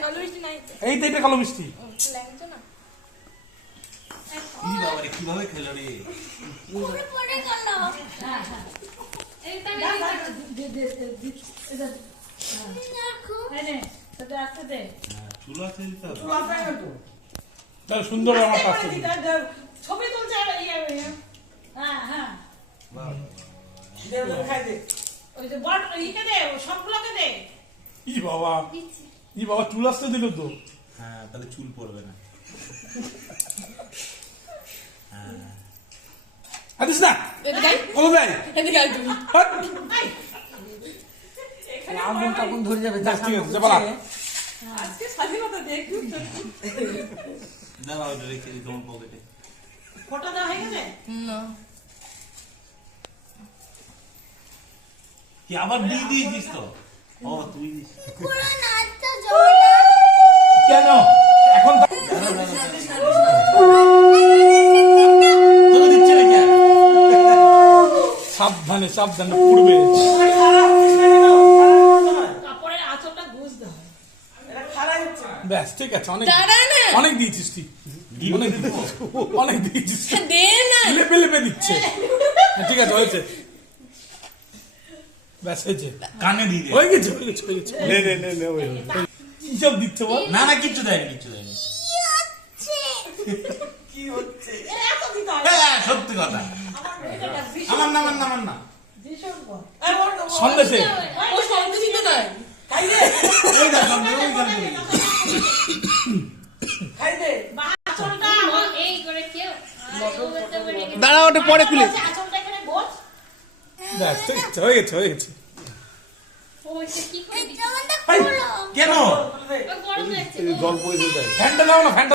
কালো মিষ্টি নাই এই তো এটা কালো মিষ্টি। লাগছে না কি বাবা রে কিভাবে খেলো রে পুরো পড়ে গেল এইটা দেখো নে সেটা আছে দে চুলা তেল তো তাহলে সুন্দর আমার কাছে ছবি তুলছে হ্যাঁ ওই যে বট ইকে দে সবগুলোকে দে ই বাবা চুল আসতে দিল তো। হ্যাঁ তাহলে চুল পড়বে না আদিস না এটা গাই বলো ভাই এটা গাই তুমি আগুন টাগুন ধরে যাবে ঠিক আছে বলা আজকে স্বাধীনতা দেখু দাও ওটা রেখে দিই তোমার পকেটে ফটো দেওয়া হয়ে গেছে না কি আবার দিয়ে দিস তো ও তুই দিস পুরো নাচটা জোড়া কেন এখন তোকে দিচ্ছে না কেন সাবধানে সাবধানে পড়বে। কাপড়ের আঁচলটা ঘুষ দাও ব্যাস ঠিক আছে অনেক দাঁড়া না অনেক দিয়েছিস তুই অনেক দিয়েছিস দে না লেপে লেপে দিচ্ছে ঠিক আছে হয়েছে ব্যাস হয়েছে কানে দিয়ে দে হয়ে গেছে হয়ে গেছে হয়ে গেছে নে নে নে নে কি সব দিচ্ছে বল না না কিচ্ছু দেয়নি এত দিতে হয় হ্যাঁ সত্যি কথা আমার না ভীষণ বড় সন্দেশে ও সন্দেশ দিতে নয় ওই দেখ সন্দেশ ওই গান আঁচলটা এই করে কেউ দাঁড়া ওটা পরে খুলে আঁচলটা এখানে বোঝ ব্যাস ঠিক আছে হয়ে গেছে হয়ে গেছে ওইটা কি করে কেন গরম লাগছে ফ্যানটা দাও না ফ্যানটা